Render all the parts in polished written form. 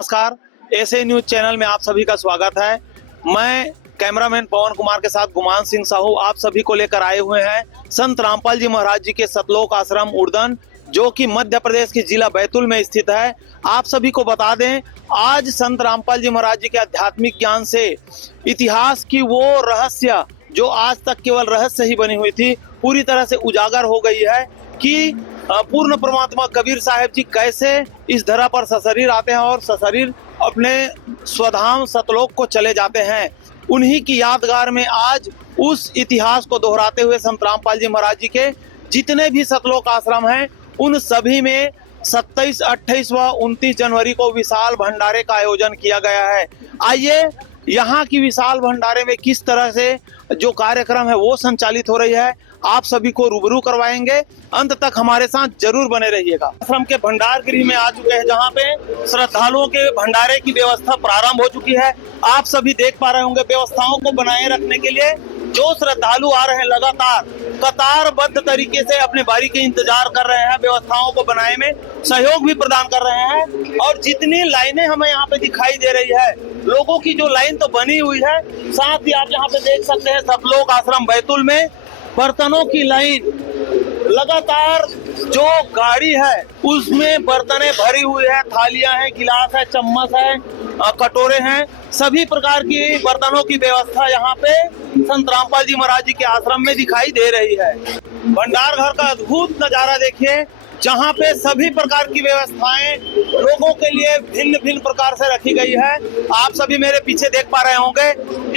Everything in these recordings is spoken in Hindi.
नमस्कार, ऐसे न्यूज चैनल में आप सभी का स्वागत है। मैं कैमरामैन पवन कुमार के साथ गुमान सिंह साहू आप सभी को लेकर आए हुए हैं संत रामपाल जी महाराज जी के सतलोक आश्रम उड़दन, जो कि मध्य प्रदेश के जिला बैतूल में स्थित है। आप सभी को बता दें, आज संत रामपाल जी महाराज जी के आध्यात्मिक ज्ञान से इतिहास की वो रहस्य जो आज तक केवल रहस्य ही बनी हुई थी, पूरी तरह से उजागर हो गई है कि पूर्ण परमात्मा कबीर साहब जी कैसे इस धरा पर सशरीर आते हैं और सशरीर अपने स्वधाम सतलोक को चले जाते हैं। उन्हीं की यादगार में आज उस इतिहास को दोहराते हुए संत रामपाल जी महाराज जी के जितने भी सतलोक आश्रम हैं, उन सभी में 27, 28 व 29 जनवरी को विशाल भंडारे का आयोजन किया गया है। आइए यहाँ की विशाल भंडारे में किस तरह से जो कार्यक्रम है वो संचालित हो रही है, आप सभी को रूबरू करवाएंगे। अंत तक हमारे साथ जरूर बने रहिएगा। आश्रम के भंडार गृह में आ चुके हैं, जहाँ पे श्रद्धालुओं के भंडारे की व्यवस्था प्रारंभ हो चुकी है। आप सभी देख पा रहे होंगे, व्यवस्थाओं को बनाए रखने के लिए जो श्रद्धालु आ रहे हैं लगातार कतारबद्ध तरीके से अपने बारी के इंतजार कर रहे हैं, व्यवस्थाओं को बनाने में सहयोग भी प्रदान कर रहे हैं। और जितनी लाइनें हमें यहाँ पे दिखाई दे रही है, लोगों की जो लाइन तो बनी हुई है, साथ ही आप यहाँ पे देख सकते हैं सतलोक आश्रम बैतूल में बर्तनों की लाइन लगातार, जो गाड़ी है उसमें बर्तनें भरी हुई है, थालियां हैं, गिलास है, चम्मच है, कटोरे हैं, सभी प्रकार की बर्तनों की व्यवस्था यहाँ पे संत रामपाल जी महाराज जी के आश्रम में दिखाई दे रही है। भंडार घर का अद्भुत नजारा देखिए, जहाँ पे सभी प्रकार की व्यवस्थाएं लोगों के लिए भिन्न भिन्न प्रकार से रखी गई है। आप सभी मेरे पीछे देख पा रहे होंगे,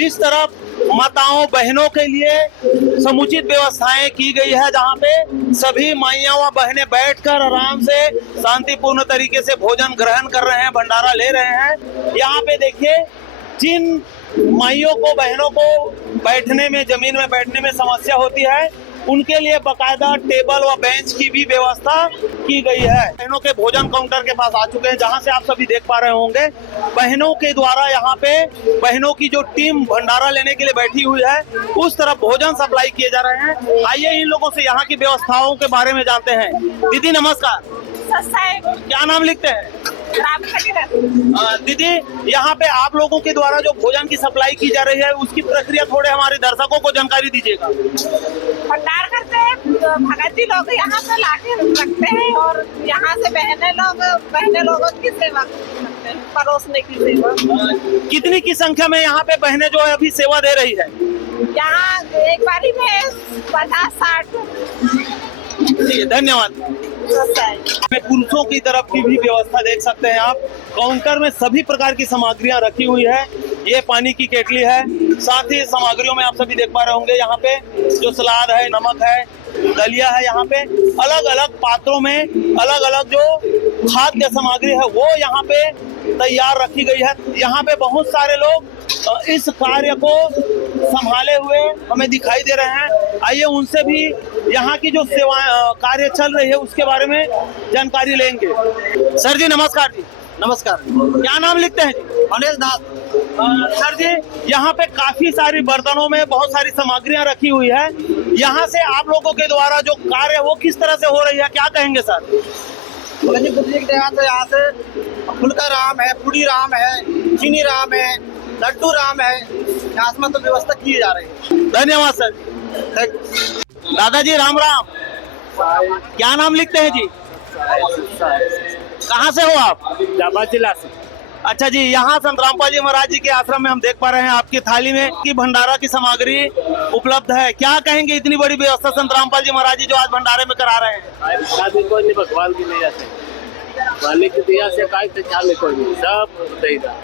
इस तरफ माताओं बहनों के लिए समुचित व्यवस्थाएं की गई है, जहाँ पे सभी माइयां व बहनें बैठकर आराम से शांतिपूर्ण तरीके से भोजन ग्रहण कर रहे हैं, भंडारा ले रहे हैं। यहाँ पे देखिए, जिन माइयों को बहनों को बैठने में, जमीन में बैठने में समस्या होती है, उनके लिए बकायदा टेबल व बेंच की भी व्यवस्था की गई है। बहनों के भोजन काउंटर के पास आ चुके हैं, जहां से आप सभी देख पा रहे होंगे बहनों के द्वारा यहाँ पे बहनों की जो टीम भंडारा लेने के लिए बैठी हुई है, उस तरफ भोजन सप्लाई किए जा रहे हैं। आइए इन लोगों से यहाँ की व्यवस्थाओं के बारे में जानते हैं। दीदी नमस्कार, क्या नाम लिखते हैं? दीदी, यहाँ पे आप लोगों के द्वारा जो भोजन की सप्लाई की जा रही है, उसकी प्रक्रिया थोड़े हमारे दर्शकों को जानकारी दीजिएगा। भंडार करते हैं, भगत जी लोग यहाँ पे लाके रखते हैं और यहाँ से बहने लोगों की सेवा करते हैं, परोसने की सेवा। कितनी की संख्या में यहाँ पे बहनें जो है अभी सेवा दे रही है? यहाँ एक बारी में 50-60। धन्यवाद। पुरुषों की तरफ की भी व्यवस्था देख सकते हैं आप। काउंटर में सभी प्रकार की सामग्रियां रखी हुई है। ये पानी की केटली है, साथ ही सामग्रियों में आप सभी देख पा रहे होंगे, यहाँ पे जो सलाद है, नमक है, दलिया है, यहाँ पे अलग अलग पात्रों में अलग अलग जो खाद्य सामग्री है वो यहाँ पे तैयार रखी गई है। यहाँ पे बहुत सारे लोग इस कार्य को संभाले हुए हमें दिखाई दे रहे हैं। आइए उनसे भी यहाँ की जो सेवा कार्य चल रही है उसके बारे में जानकारी लेंगे। सर जी नमस्कार। जी नमस्कार। क्या नाम लिखते हैं? जी गणेश दास। सर जी, यहाँ पे काफी सारी बर्तनों में बहुत सारी सामग्रियां रखी हुई है। यहाँ से आप लोगों के द्वारा जो कार्य वो किस तरह से हो रही है, क्या कहेंगे सर? यहाँ से फुल्का राम है, पूड़ी राम है, चीनी राम है, लड्डू राम है, यहाँ से मतलब व्यवस्था की जा रही है। धन्यवाद सर। दादाजी राम राम, क्या नाम लिखते हैं जी? कहाँ से हो आप? जाबा जिला से। अच्छा जी, यहाँ संत रामपाल जी महाराज जी के आश्रम में हम देख पा रहे हैं आपकी थाली में की भंडारा की सामग्री उपलब्ध है। क्या कहेंगे, इतनी बड़ी व्यवस्था संत रामपाल जी महाराज जी जो आज भंडारे में करा रहे हैं? कोई नहीं, भगवान की नहीं जाते, मालिक की दया से कोई नहीं, सब देगा।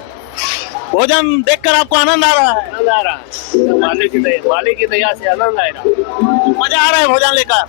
भोजन देखकर आपको आनंद आ रहा है? आनंद आ रहा है, मालिक की दया से आनंद आ रहा, मजा आ रहा है भोजन लेकर।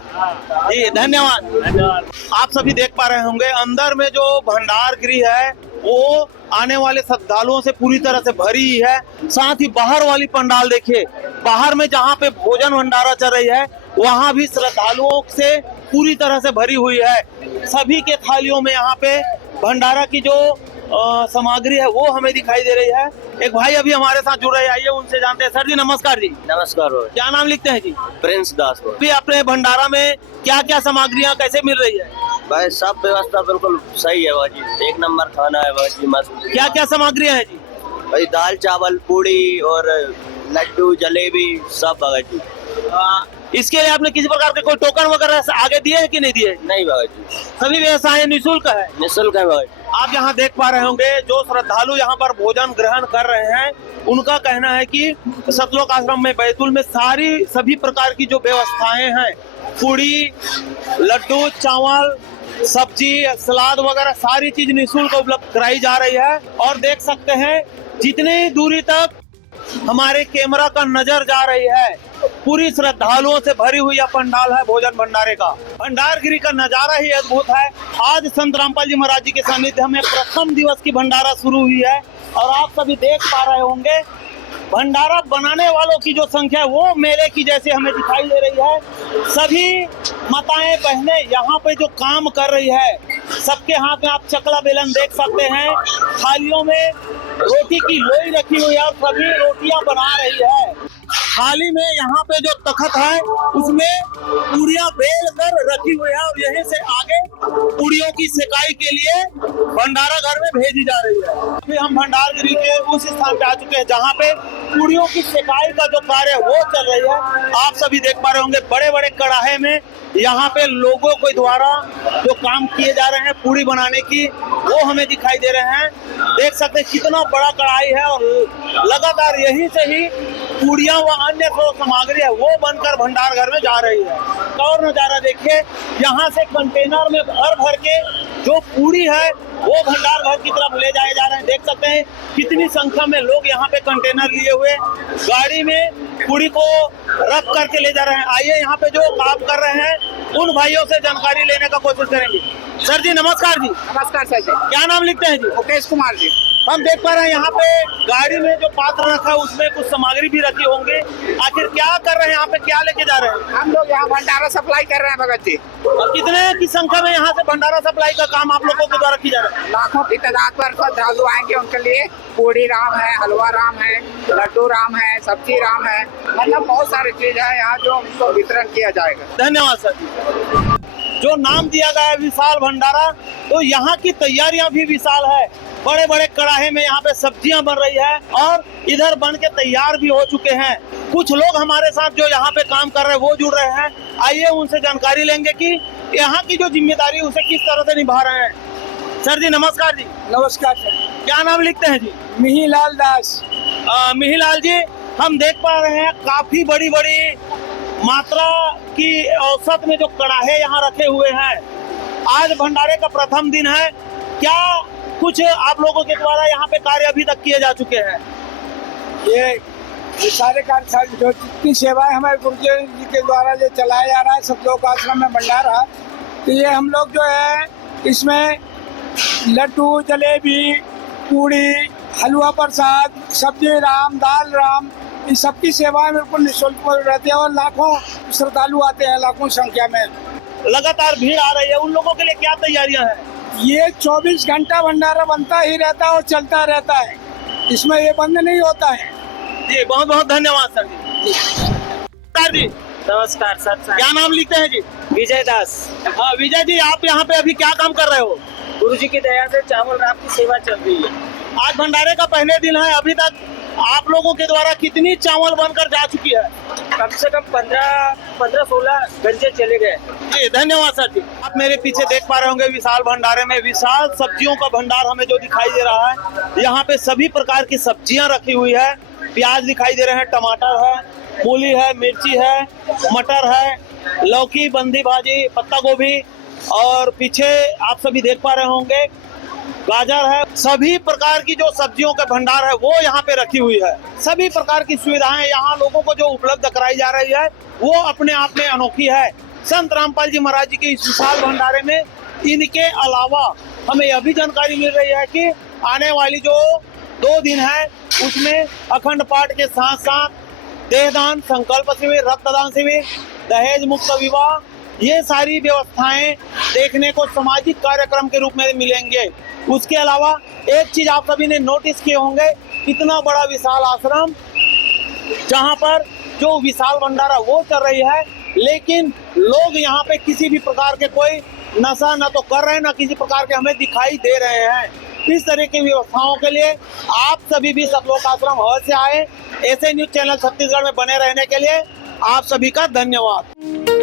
जी धन्यवाद। धन्यवाद। आप सभी देख पा रहे होंगे, अंदर में जो भंडार गृह है वो आने वाले श्रद्धालुओं से पूरी तरह से भरी है। साथ ही बाहर वाली पंडाल देखिए, बाहर में जहाँ पे भोजन भंडारा चल रही है वहाँ भी श्रद्धालुओं से पूरी तरह से भरी हुई है। सभी के थालियों में यहाँ पे भंडारा की जो सामग्री है वो हमें दिखाई दे रही है। एक भाई अभी हमारे साथ जुड़ रहे हैं, आइए उनसे जानते हैं। सर जी नमस्कार। जी नमस्कार। क्या नाम लिखते हैं जी? प्रिंस दास। भी अपने भंडारा में क्या क्या सामग्रियाँ कैसे मिल रही है? भाई सब व्यवस्था बिल्कुल सही है भाजी, एक नंबर खाना है भाजी, मस्त। क्या क्या सामग्रियां हैं जी? भाई दाल चावल पूड़ी और लड्डू जलेबी सब भाजी। इसके लिए आपने किसी प्रकार के कोई टोकन वगैरह आगे दिए है कि नहीं दिए? नहीं भाजी, सभी व्यवस्थाएं निःशुल्क है। निःशुल्क है भाजी। आप यहाँ देख पा रहे होंगे जो श्रद्धालु यहाँ पर भोजन ग्रहण कर रहे हैं, उनका कहना है कि सतलोक आश्रम में बैतूल में सभी प्रकार की जो व्यवस्थाएं हैं, पूड़ी, लड्डू, चावल, सब्जी, सलाद वगैरह सारी चीज निःशुल्क उपलब्ध कराई जा रही है। और देख सकते हैं जितनी दूरी तक हमारे कैमरा का नजर जा रही है, पूरी श्रद्धालुओं से भरी हुई यह पंडाल है भोजन भंडारे का। भंडारगिरी का नजारा ही अद्भुत है। आज संत रामपाल जी महाराज जी के सानिध्य में प्रथम दिवस की भंडारा शुरू हुई है और आप सभी देख पा रहे होंगे भंडारा बनाने वालों की जो संख्या है वो मेले की जैसे हमें दिखाई दे रही है। सभी माताएं बहनें यहाँ पे जो काम कर रही है, सबके हाथ में आप चकला बेलन देख सकते हैं, थालियों में रोटी की लोई रखी हुई है और सभी रोटियां बना रही है। थाली में यहाँ पे जो तखत है उसमें पूरियां बेल कर रखी हुई है और यहीं से आगे पूरियों की सेकाई के लिए भंडारा घर में भेजी जा रही है। अभी हम भंडारगिरी के उस स्थान पे आ चुके हैं जहाँ पे पूरियों की सेकाई का जो कार्य है वो चल रही है। आप सभी देख पा रहे होंगे बड़े बड़े कड़ाहे में यहाँ पे लोगों के द्वारा जो काम किए जा रहे हैं पूरी बनाने की, वो हमें दिखाई दे रहे हैं। देख सकते हैं कितना बड़ा कढ़ाई है और लगातार यहीं से ही पूड़ियां व अन्य जो सामग्री है वो बनकर भंडार घर में जा रही है। और नजारा देखिए, यहाँ से कंटेनर में भर भर के जो पूड़ी है वो भंडार घर की तरफ ले जाए जा रहे हैं। देख सकते हैं कितनी संख्या में लोग यहाँ पे कंटेनर लिए हुए गाड़ी में पूड़ी को रख करके ले जा रहे हैं। आइए यहाँ पे जो काम कर रहे हैं उन भाइयों से जानकारी लेने का कोशिश करेंगे। सर जी नमस्कार जी। नमस्कार सर जी। क्या नाम लिखते हैं जी? मुकेश कुमार जी। हम देख पा रहे हैं यहाँ पे गाड़ी में जो पात्र रखा है उसमें कुछ सामग्री भी रखी होंगे। आखिर क्या कर रहे हैं यहाँ पे, क्या लेके जा रहे हैं? हम लोग यहाँ भंडारा सप्लाई कर रहे हैं भगत जी। और कितने की संख्या में यहाँ से भंडारा सप्लाई का काम आप लोगों के द्वारा किया जा रहा है? लाखों की तादाद पर श्रद्धालु आएंगे, उनके लिए पूड़ी राम है, हलवा राम है, लड्डू राम है, सब्जी राम है, मतलब बहुत सारी चीज है यहाँ जो उनको वितरण किया जाएगा। धन्यवाद सर जी। जो नाम दिया गया है विशाल भंडारा, तो यहाँ की तैयारियां भी विशाल है। बड़े बड़े कड़ाहे में यहाँ पे सब्जियां बन रही है और इधर बन के तैयार भी हो चुके हैं। कुछ लोग हमारे साथ जो यहाँ पे काम कर रहे हैं वो जुड़ रहे हैं। आइए उनसे जानकारी लेंगे कि यहाँ की जो जिम्मेदारी उसे किस तरह से निभा रहे हैं। सर जी नमस्कार जी। नमस्कार सर। क्या नाम लिखते हैं जी? मिहिलाल दास। मिहिलाल जी, हम देख पा रहे हैं काफी बड़ी बड़ी मात्रा की औसत में जो कड़ाहे यहाँ रखे हुए हैं। आज भंडारे का प्रथम दिन है, क्या कुछ आप लोगों के द्वारा यहाँ पे कार्य अभी तक किए जा चुके हैं? ये सारे कार्य जो जितनी सेवाएं हमारे गुरु जी के द्वारा जो चलाया जा रहा है सतलोक आश्रम में भंडारा, तो ये हम लोग जो है इसमें लड्डू जलेबी पूड़ी हलवा प्रसाद सब्जी राम दाल राम इन सबकी सेवाएं बिल्कुल निःशुल्क रहती है और लाखों श्रद्धालु आते हैं, लाखों संख्या में। लगातार भीड़ आ रही है, उन लोगों के लिए क्या तैयारियां हैं? ये 24 घंटा भंडारा बनता ही रहता है और चलता रहता है, इसमें ये बंद नहीं होता है। जी बहुत बहुत धन्यवाद सर जी। सर जी नमस्कार सर। क्या नाम लिखते हैं जी? विजय दास। हाँ विजय जी, आप यहाँ पे अभी क्या काम कर रहे हो? गुरु जी की दया से चावल राम की सेवा चल रही है। आज भंडारे का पहले दिन है, अभी तक आप लोगों के द्वारा कितनी चावल बनकर जा चुकी है? कम से कम 15-16 घंटे चले गए। जी धन्यवाद सर जी। आप मेरे पीछे देख पा रहे होंगे विशाल भंडारे में विशाल सब्जियों का भंडार हमें जो दिखाई दे रहा है। यहाँ पे सभी प्रकार की सब्जियां रखी हुई है। प्याज दिखाई दे रहे हैं, टमाटर है, मूली है, मिर्ची है, मटर है, लौकी, बंदी भाजी, पत्ता गोभी और पीछे आप सभी देख पा रहे होंगे गाजर है। सभी प्रकार की जो सब्जियों का भंडार है वो यहाँ पे रखी हुई है। सभी प्रकार की सुविधाएं यहाँ लोगों को जो उपलब्ध कराई जा रही है वो अपने आप में अनोखी है। संत रामपाल जी महाराज जी के इस विशाल भंडारे में इनके अलावा हमें यह भी जानकारी मिल रही है कि आने वाली जो 2 दिन है उसमें अखंड पाठ के साथ साथ देहदान, संकल्प शिविर, रक्तदान शिविर, दहेज मुक्त विवाह, ये सारी व्यवस्थाएं देखने को सामाजिक कार्यक्रम के रूप में मिलेंगे। उसके अलावा एक चीज आप सभी ने नोटिस किए होंगे, इतना बड़ा विशाल आश्रम जहां पर जो विशाल भंडारा वो चल रही है, लेकिन लोग यहाँ पे किसी भी प्रकार के कोई नशा न तो कर रहे हैं, न किसी प्रकार के हमें दिखाई दे रहे हैं। इस तरह की व्यवस्थाओं के लिए आप सभी भी सतलोक आश्रम अवश्य आए। ऐसे न्यूज चैनल छत्तीसगढ़ में बने रहने के लिए आप सभी का धन्यवाद।